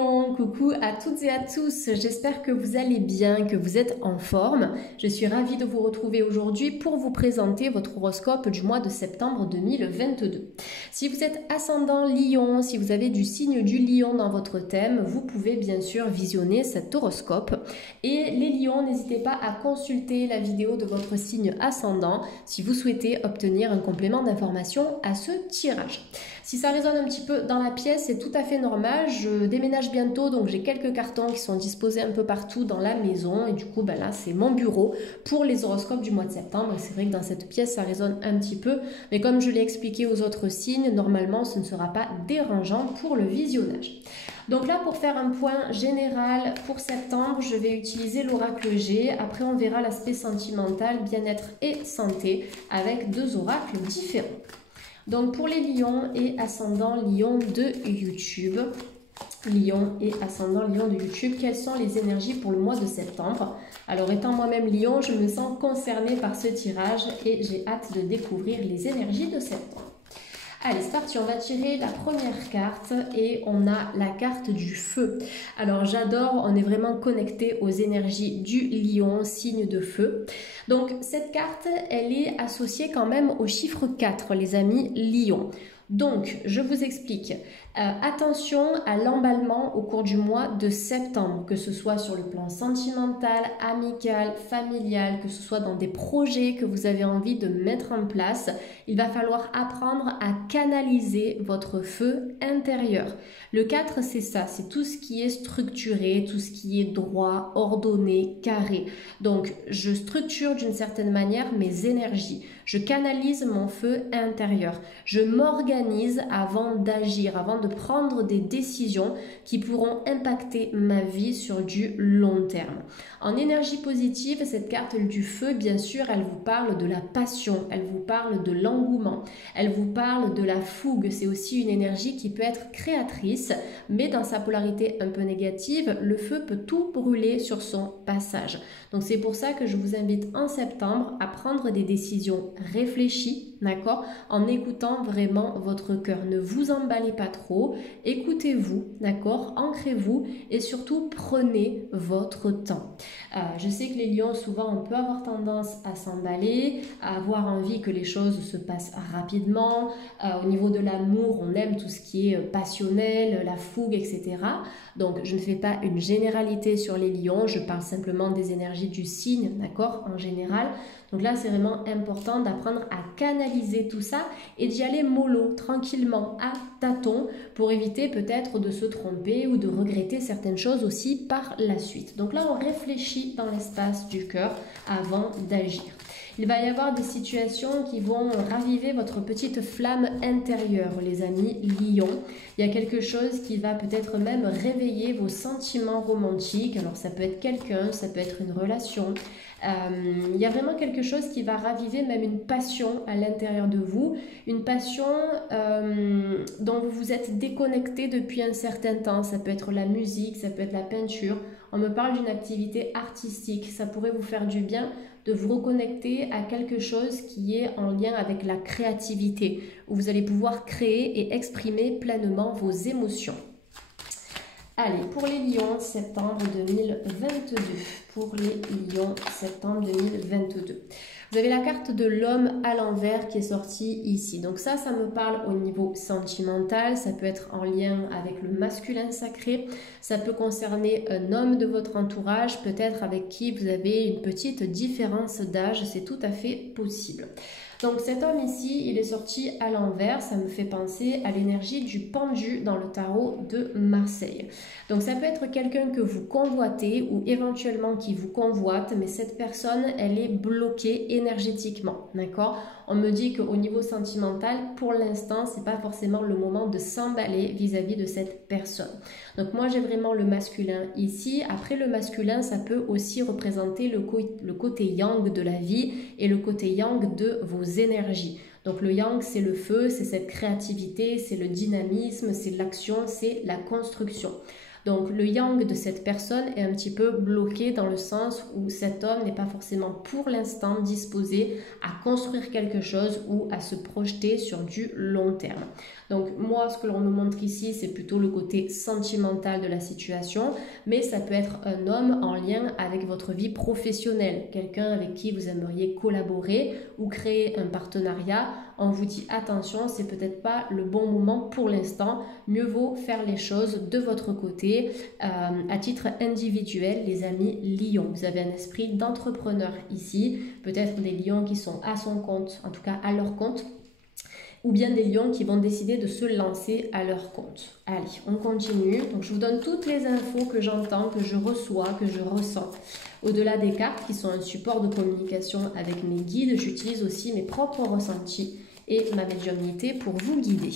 Lion, coucou à toutes et à tous, j'espère que vous allez bien, que vous êtes en forme. Je suis ravie de vous retrouver aujourd'hui pour vous présenter votre horoscope du mois de septembre 2022. Si vous êtes ascendant Lion, si vous avez du signe du Lion dans votre thème, vous pouvez bien sûr visionner cet horoscope. Et les Lions, n'hésitez pas à consulter la vidéo de votre signe ascendant si vous souhaitez obtenir un complément d'information à ce tirage. Si ça résonne un petit peu dans la pièce, c'est tout à fait normal. Je déménage bientôt, donc j'ai quelques cartons qui sont disposés un peu partout dans la maison. Et du coup, ben là, c'est mon bureau pour les horoscopes du mois de septembre. Et c'est vrai que dans cette pièce, ça résonne un petit peu. Mais comme je l'ai expliqué aux autres signes, normalement, ce ne sera pas dérangeant pour le visionnage. Donc là, pour faire un point général pour septembre, je vais utiliser l'oracle G. Après, on verra l'aspect sentimental, bien-être et santé avec deux oracles différents. Donc pour les lions et ascendants lions de YouTube, lion et ascendant lion de YouTube, quelles sont les énergies pour le mois de septembre? Alors étant moi-même lion, je me sens concernée par ce tirage et j'ai hâte de découvrir les énergies de septembre. Allez, c'est parti, on va tirer la première carte et on a la carte du feu. Alors j'adore, on est vraiment connecté aux énergies du lion, signe de feu. Donc cette carte, elle est associée quand même au chiffre 4, les amis lion. Donc, je vous explique. Attention à l'emballement au cours du mois de septembre, que ce soit sur le plan sentimental, amical, familial, que ce soit dans des projets que vous avez envie de mettre en place. Il va falloir apprendre à canaliser votre feu intérieur. Le 4, c'est ça, c'est tout ce qui est structuré, tout ce qui est droit, ordonné, carré. Donc, je structure d'une certaine manière mes énergies. Je canalise mon feu intérieur. Je m'organise avant d'agir, avant de prendre des décisions qui pourront impacter ma vie sur du long terme. En énergie positive, cette carte du feu, bien sûr, elle vous parle de la passion, elle vous parle de l'engouement, elle vous parle de la fougue. C'est aussi une énergie qui peut être créatrice, mais dans sa polarité un peu négative, le feu peut tout brûler sur son passage. Donc c'est pour ça que je vous invite en septembre à prendre des décisions réfléchies, d'accord, en écoutant vraiment votre cœur. Ne vous emballez pas trop, écoutez-vous, d'accord, ancrez-vous et surtout prenez votre temps. Je sais que les lions, souvent, on peut avoir tendance à s'emballer, à avoir envie que les choses se passent rapidement. Au niveau de l'amour, on aime tout ce qui est passionnel, la fougue, etc. Donc, je ne fais pas une généralité sur les lions, je parle simplement des énergies du signe, d'accord, en général. Donc là, c'est vraiment important d'apprendre à canaliser tout ça et d'y aller mollo, tranquillement, à tâtons, pour éviter peut-être de se tromper ou de regretter certaines choses aussi par la suite. Donc là, on réfléchit dans l'espace du cœur avant d'agir. Il va y avoir des situations qui vont raviver votre petite flamme intérieure, les amis lions. Il y a quelque chose qui va peut-être même réveiller vos sentiments romantiques. Alors ça peut être quelqu'un, ça peut être une relation. Il y a vraiment quelque chose qui va raviver même une passion à l'intérieur de vous. Une passion dont vous vous êtes déconnecté depuis un certain temps. Ça peut être la musique, ça peut être la peinture. On me parle d'une activité artistique. Ça pourrait vous faire du bien de vous reconnecter à quelque chose qui est en lien avec la créativité, où vous allez pouvoir créer et exprimer pleinement vos émotions. Allez, pour les lions, septembre 2022. Pour les lions, septembre 2022. Vous avez la carte de l'homme à l'envers qui est sortie ici. Donc ça me parle au niveau sentimental. Ça peut être en lien avec le masculin sacré. Ça peut concerner un homme de votre entourage, peut-être avec qui vous avez une petite différence d'âge. C'est tout à fait possible. Donc cet homme ici, il est sorti à l'envers, ça me fait penser à l'énergie du pendu dans le tarot de Marseille. Donc ça peut être quelqu'un que vous convoitez ou éventuellement qui vous convoite, mais cette personne, elle est bloquée énergétiquement, d'accord? On me dit qu'au niveau sentimental, pour l'instant, c'est pas forcément le moment de s'emballer vis-à-vis de cette personne. Donc moi, j'ai vraiment le masculin ici. Après, le masculin, ça peut aussi représenter le côté yang de la vie et le côté yang de vos énergies. Donc le yang, c'est le feu, c'est cette créativité, c'est le dynamisme, c'est l'action, c'est la construction. Donc le yang de cette personne est un petit peu bloqué dans le sens où cet homme n'est pas forcément pour l'instant disposé à construire quelque chose ou à se projeter sur du long terme. Donc moi, ce que l'on me montre ici, c'est plutôt le côté sentimental de la situation, mais ça peut être un homme en lien avec votre vie professionnelle, quelqu'un avec qui vous aimeriez collaborer ou créer un partenariat. On vous dit attention, c'est peut-être pas le bon moment pour l'instant, mieux vaut faire les choses de votre côté. À titre individuel, les amis lions, vous avez un esprit d'entrepreneur ici, peut-être des lions qui sont à son compte, en tout cas à leur compte, ou bien des lions qui vont décider de se lancer à leur compte. Allez, on continue. Donc, je vous donne toutes les infos que j'entends, que je reçois, que je ressens. Au-delà des cartes qui sont un support de communication avec mes guides, j'utilise aussi mes propres ressentis et ma médiumnité pour vous guider.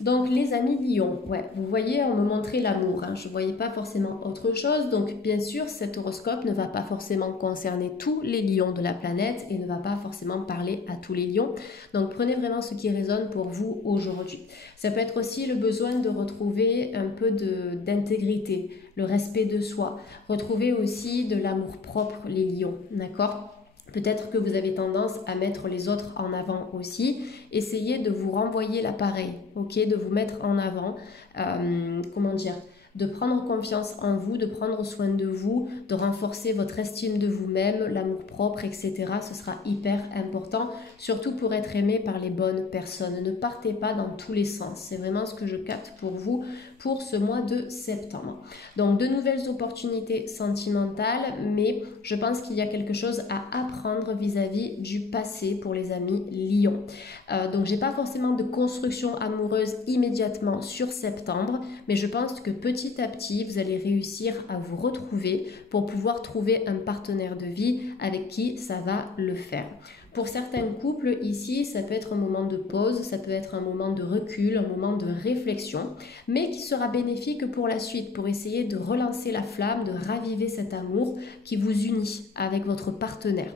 Donc les amis lions, ouais, vous voyez, on me montrait l'amour, hein, je ne voyais pas forcément autre chose. Donc bien sûr, cet horoscope ne va pas forcément concerner tous les lions de la planète et ne va pas forcément parler à tous les lions. Donc prenez vraiment ce qui résonne pour vous aujourd'hui. Ça peut être aussi le besoin de retrouver un peu d'intégrité, le respect de soi, retrouver aussi de l'amour propre les lions, d'accord ? Peut-être que vous avez tendance à mettre les autres en avant aussi. Essayez de vous renvoyer l'appareil, ok, de vous mettre en avant, comment dire, de prendre confiance en vous, de prendre soin de vous, de renforcer votre estime de vous-même, l'amour propre, etc. Ce sera hyper important, surtout pour être aimé par les bonnes personnes. Ne partez pas dans tous les sens. C'est vraiment ce que je capte pour vous pour ce mois de septembre. Donc, de nouvelles opportunités sentimentales, mais je pense qu'il y a quelque chose à apprendre vis-à-vis du passé pour les amis lions. Donc, j'ai pas forcément de construction amoureuse immédiatement sur septembre, mais je pense que petit à petit, vous allez réussir à vous retrouver pour pouvoir trouver un partenaire de vie avec qui ça va le faire. Pour certains couples, ici, ça peut être un moment de pause, ça peut être un moment de recul, un moment de réflexion, mais qui sera bénéfique pour la suite, pour essayer de relancer la flamme, de raviver cet amour qui vous unit avec votre partenaire.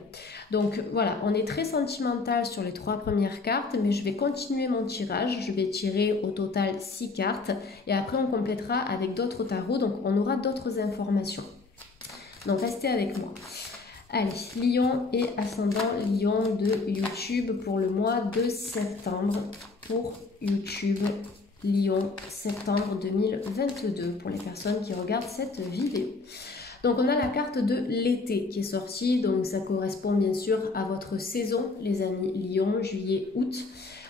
Donc voilà, on est très sentimental sur les 3 premières cartes, mais je vais continuer mon tirage. Je vais tirer au total 6 cartes et après on complétera avec d'autres tarots, donc on aura d'autres informations. Donc restez avec moi. Allez, Lion et ascendant Lion de YouTube pour le mois de septembre. Pour YouTube, Lion, septembre 2022, pour les personnes qui regardent cette vidéo. Donc on a la carte de l'été qui est sortie, donc ça correspond bien sûr à votre saison, les amis Lion, juillet, août.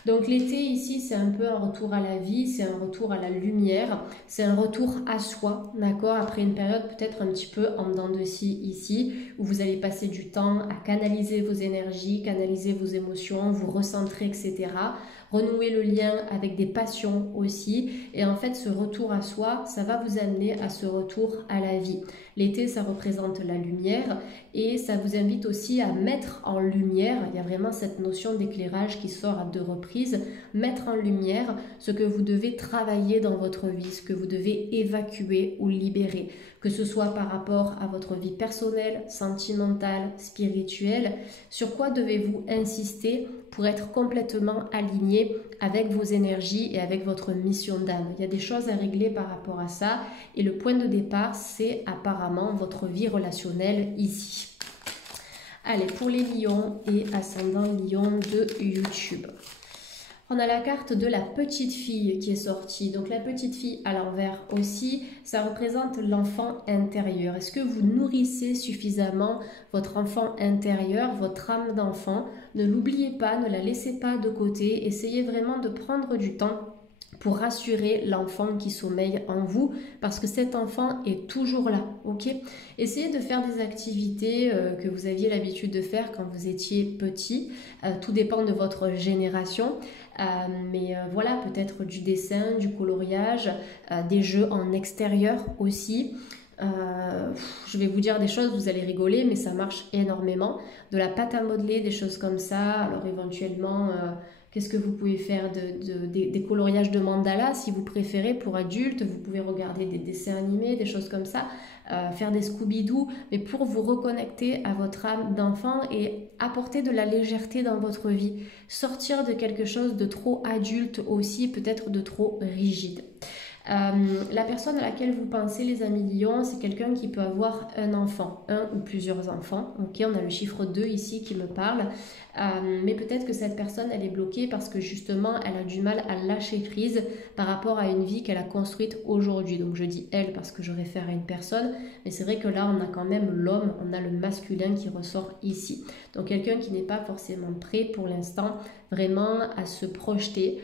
Donc l'été ici, c'est un peu un retour à la vie, c'est un retour à la lumière, c'est un retour à soi, d'accord? Après une période peut-être un petit peu en dents de scie ici, où vous allez passer du temps à canaliser vos énergies, canaliser vos émotions, vous recentrer, etc. Renouer le lien avec des passions aussi. Et en fait, ce retour à soi, ça va vous amener à ce retour à la vie. L'été, ça représente la lumière et ça vous invite aussi à mettre en lumière, il y a vraiment cette notion d'éclairage qui sort à 2 reprises, mettre en lumière ce que vous devez travailler dans votre vie, ce que vous devez évacuer ou libérer, que ce soit par rapport à votre vie personnelle, sentimentale, spirituelle. Sur quoi devez-vous insister pour être complètement aligné avec vos énergies et avec votre mission d'âme? Il y a des choses à régler par rapport à ça et le point de départ, c'est apparemment votre vie relationnelle ici. Allez, pour les lions et ascendant lion de YouTube. On a la carte de la petite fille qui est sortie. Donc la petite fille à l'envers aussi, ça représente l'enfant intérieur. Est-ce que vous nourrissez suffisamment votre enfant intérieur, votre âme d'enfant? Ne l'oubliez pas, ne la laissez pas de côté. Essayez vraiment de prendre du temps pour rassurer l'enfant qui sommeille en vous, parce que cet enfant est toujours là, ok? Essayez de faire des activités que vous aviez l'habitude de faire quand vous étiez petit, tout dépend de votre génération, mais voilà, peut-être du dessin, du coloriage, des jeux en extérieur aussi. Je vais vous dire des choses, vous allez rigoler, mais ça marche énormément. De la pâte à modeler, des choses comme ça, alors éventuellement... Qu'est-ce que vous pouvez faire? Des coloriages de mandala si vous préférez pour adultes. Vous pouvez regarder des dessins animés, des choses comme ça. Faire des Scooby-Doo. Mais pour vous reconnecter à votre âme d'enfant et apporter de la légèreté dans votre vie. Sortir de quelque chose de trop adulte aussi, peut-être de trop rigide. La personne à laquelle vous pensez, les amis Lion, c'est quelqu'un qui peut avoir un enfant, un ou plusieurs enfants. Ok, on a le chiffre 2 ici qui me parle. Mais peut-être que cette personne, elle est bloquée parce que justement, elle a du mal à lâcher prise par rapport à une vie qu'elle a construite aujourd'hui. Donc je dis elle parce que je réfère à une personne, mais c'est vrai que là, on a quand même l'homme, on a le masculin qui ressort ici. Donc quelqu'un qui n'est pas forcément prêt pour l'instant vraiment à se projeter,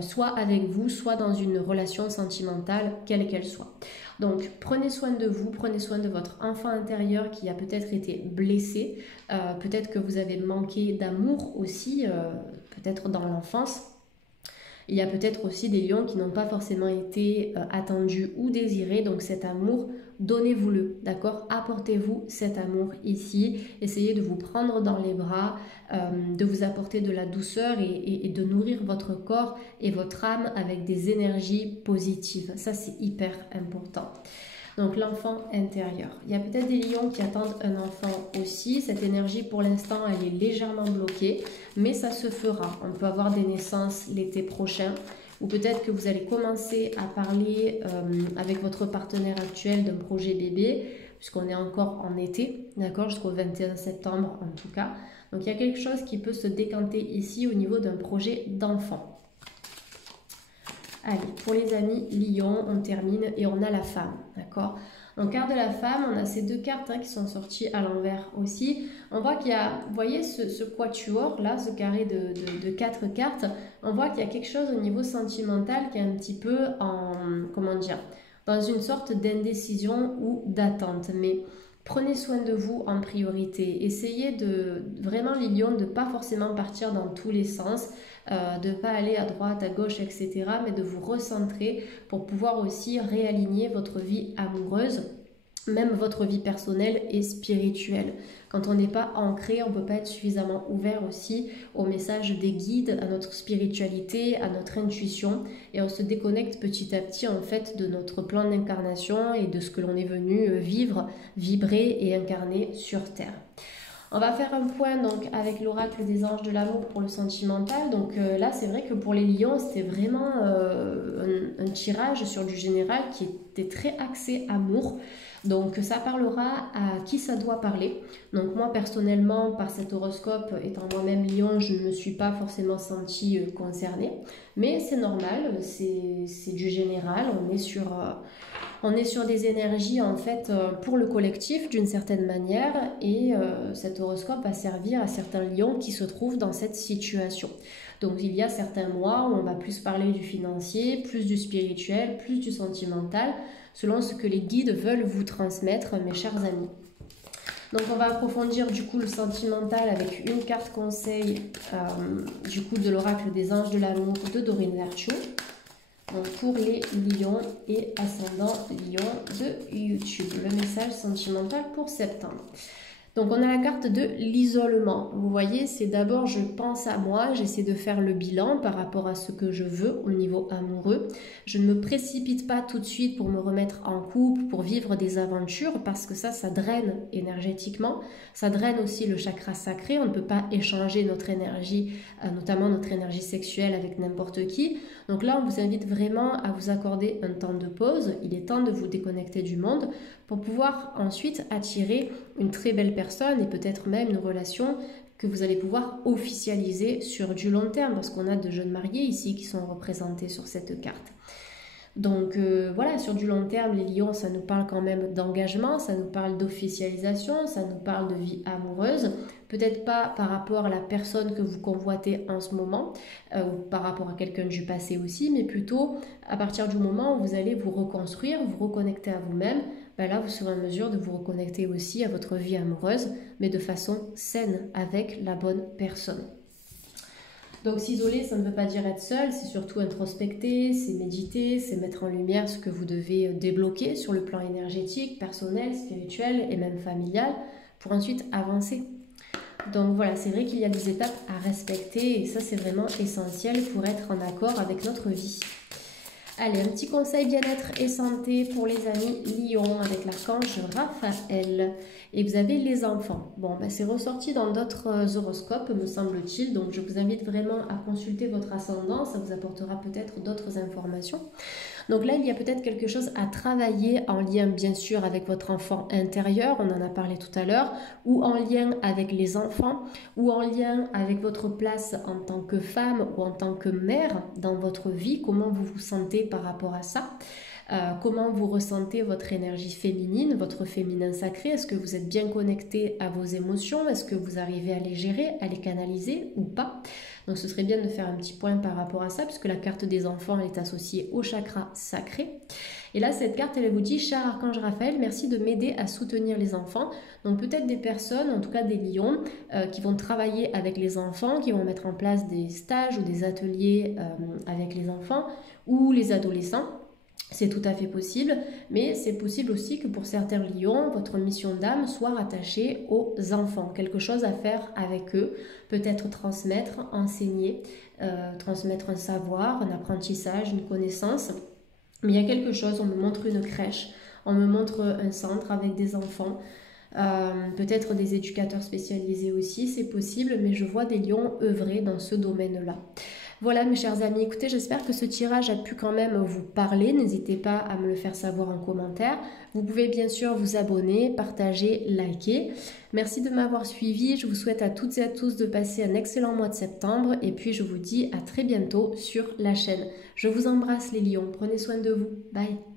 soit avec vous, soit dans une relation sentimentale, quelle qu'elle soit. Donc prenez soin de vous, prenez soin de votre enfant intérieur qui a peut-être été blessé, peut-être que vous avez manqué d'amour aussi, peut-être dans l'enfance. Il y a peut-être aussi des lions qui n'ont pas forcément été attendus ou désirés, donc cet amour, donnez-vous-le, d'accord? Apportez-vous cet amour ici, essayez de vous prendre dans les bras, de vous apporter de la douceur et de nourrir votre corps et votre âme avec des énergies positives. Ça, c'est hyper important. Donc l'enfant intérieur. Il y a peut-être des lions qui attendent un enfant aussi. Cette énergie pour l'instant elle est légèrement bloquée, mais ça se fera. On peut avoir des naissances l'été prochain, ou peut-être que vous allez commencer à parler avec votre partenaire actuel d'un projet bébé, puisqu'on est encore en été, d'accord, jusqu'au 21 septembre en tout cas. Donc il y a quelque chose qui peut se décanter ici au niveau d'un projet d'enfant. Allez, pour les amis Lion, on termine et on a la femme, d'accord? Donc, carte de la femme, on a ces deux cartes qui sont sorties à l'envers aussi. On voit qu'il y a, vous voyez ce quatuor là, ce carré de 4 cartes, on voit qu'il y a quelque chose au niveau sentimental qui est un petit peu en, comment dire, dans une sorte d'indécision ou d'attente. Mais prenez soin de vous en priorité. Essayez de vraiment, les lions, de ne pas forcément partir dans tous les sens, de ne pas aller à droite, à gauche, etc. Mais de vous recentrer pour pouvoir aussi réaligner votre vie amoureuse, même votre vie personnelle et spirituelle. Quand on n'est pas ancré, on ne peut pas être suffisamment ouvert aussi au message des guides, à notre spiritualité, à notre intuition, et on se déconnecte petit à petit en fait de notre plan d'incarnation et de ce que l'on est venu vivre, vibrer et incarner sur Terre. On va faire un point donc avec l'oracle des anges de l'amour pour le sentimental. Donc là, c'est vrai que pour les lions, c'était vraiment un tirage sur du général qui était très axé amour. Donc ça parlera à qui ça doit parler. Donc moi personnellement, par cet horoscope, étant moi-même lion, je ne me suis pas forcément sentie concernée. Mais c'est normal, c'est du général, on est sur des énergies en fait pour le collectif d'une certaine manière, et cet horoscope va servir à certains lions qui se trouvent dans cette situation. Donc il y a certains mois où on va plus parler du financier, plus du spirituel, plus du sentimental, selon ce que les guides veulent vous transmettre, mes chers amis. Donc on va approfondir du coup le sentimental avec une carte conseil du coup de l'oracle des anges de l'amour de Doreen Virtue. Donc pour les lions et ascendants lions de YouTube, le message sentimental pour septembre. Donc on a la carte de l'isolement. Vous voyez, c'est d'abord je pense à moi, j'essaie de faire le bilan par rapport à ce que je veux au niveau amoureux. Je ne me précipite pas tout de suite pour me remettre en couple, pour vivre des aventures, parce que ça draine énergétiquement. Ça draine aussi le chakra sacré. On ne peut pas échanger notre énergie, notamment notre énergie sexuelle, avec n'importe qui. Donc là, on vous invite vraiment à vous accorder un temps de pause. Il est temps de vous déconnecter du monde pour pouvoir ensuite attirer une très belle personne et peut-être même une relation que vous allez pouvoir officialiser sur du long terme, parce qu'on a de jeunes mariés ici qui sont représentés sur cette carte. Donc voilà, sur du long terme, les lions, ça nous parle quand même d'engagement, ça nous parle d'officialisation, ça nous parle de vie amoureuse. Peut-être pas par rapport à la personne que vous convoitez en ce moment, ou par rapport à quelqu'un du passé aussi, mais plutôt à partir du moment où vous allez vous reconstruire, vous reconnecter à vous-même, ben là vous serez en mesure de vous reconnecter aussi à votre vie amoureuse, mais de façon saine, avec la bonne personne. Donc s'isoler, ça ne veut pas dire être seul, c'est surtout introspecter, c'est méditer, c'est mettre en lumière ce que vous devez débloquer sur le plan énergétique, personnel, spirituel et même familial, pour ensuite avancer. Donc voilà, c'est vrai qu'il y a des étapes à respecter et ça c'est vraiment essentiel pour être en accord avec notre vie. Allez, un petit conseil bien-être et santé pour les amis lions avec l'archange Raphaël. Et vous avez les enfants. Bon, ben c'est ressorti dans d'autres horoscopes, me semble-t-il. Donc, je vous invite vraiment à consulter votre ascendant. Ça vous apportera peut-être d'autres informations. Donc là, il y a peut-être quelque chose à travailler en lien bien sûr avec votre enfant intérieur, on en a parlé tout à l'heure, ou en lien avec les enfants, ou en lien avec votre place en tant que femme ou en tant que mère dans votre vie, comment vous vous sentez par rapport à ça. Comment vous ressentez votre énergie féminine, votre féminin sacré. Est-ce que vous êtes bien connecté à vos émotions? Est-ce que vous arrivez à les gérer, à les canaliser ou pas? Donc ce serait bien de faire un petit point par rapport à ça, puisque la carte des enfants elle est associée au chakra sacré. Et là, cette carte, elle vous dit: cher archange Raphaël, merci de m'aider à soutenir les enfants. Donc peut-être des personnes, en tout cas des lions, qui vont travailler avec les enfants, qui vont mettre en place des stages ou des ateliers avec les enfants ou les adolescents. C'est tout à fait possible, mais c'est possible aussi que pour certains lions, votre mission d'âme soit rattachée aux enfants. Quelque chose à faire avec eux, peut-être transmettre, enseigner, transmettre un savoir, un apprentissage, une connaissance. Mais il y a quelque chose, on me montre une crèche, on me montre un centre avec des enfants, peut-être des éducateurs spécialisés aussi, c'est possible, mais je vois des lions œuvrer dans ce domaine-là. Voilà mes chers amis, écoutez, j'espère que ce tirage a pu quand même vous parler. N'hésitez pas à me le faire savoir en commentaire. Vous pouvez bien sûr vous abonner, partager, liker. Merci de m'avoir suivi. Je vous souhaite à toutes et à tous de passer un excellent mois de septembre. Et puis je vous dis à très bientôt sur la chaîne. Je vous embrasse les lions. Prenez soin de vous. Bye.